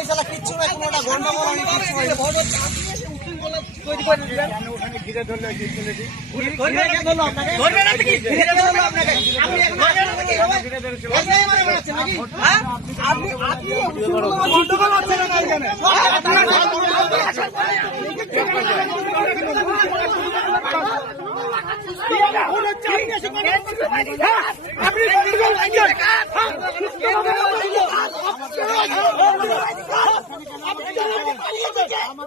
এই শালা কিচ্ছু না, কোনোটা গন্ডগোল হয়নি, কিচ্ছু হয়নি। তৈরি করে দিলেন। ওখানে ঘিরে ধরলে চলেছি। ঘিরে কে ধরলো আপনাকে? ধরবে না তো কি? ঘিরে কে ধরলো আপনাকে? আপনি এখন ধরবেন না কি? একলাই মারা বেড়াচ্ছেন নাকি? হ্যাঁ? আপনি গন্ডগোল হচ্ছে না এখানে। Come on,